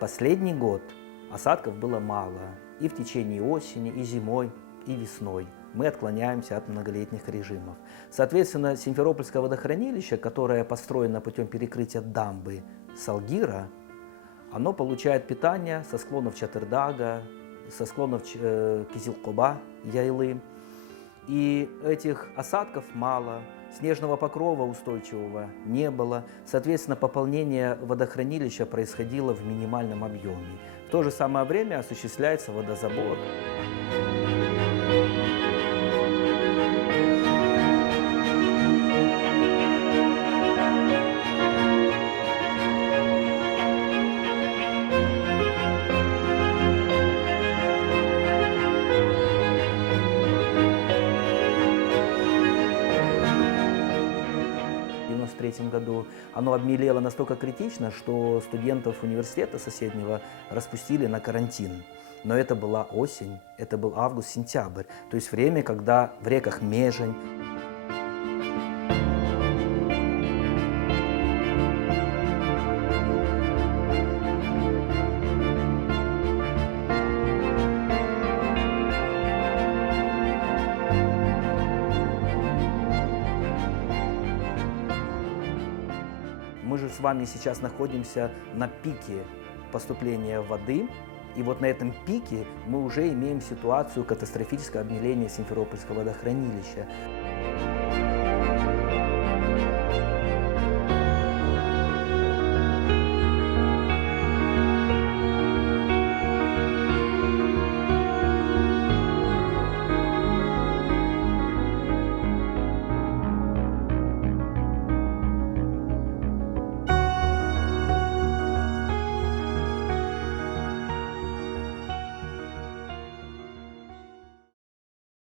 Последний год осадков было мало и в течение осени, и зимой, и весной. Мы отклоняемся от многолетних режимов. Соответственно, Симферопольское водохранилище, которое построено путем перекрытия дамбы Салгира, оно получает питание со склонов Чатырдага, со склонов Кизилкоба, Яйлы. И этих осадков мало, снежного покрова устойчивого не было. Соответственно, пополнение водохранилища происходило в минимальном объеме. В то же самое время осуществляется водозабор. В 1993 году оно обмелело настолько критично, что студентов университета соседнего распустили на карантин. Но это была осень, это был август-сентябрь, то есть время, когда в реках Межень. Мы же с вами сейчас находимся на пике поступления воды, и вот на этом пике мы уже имеем ситуацию катастрофического обмеления Симферопольского водохранилища.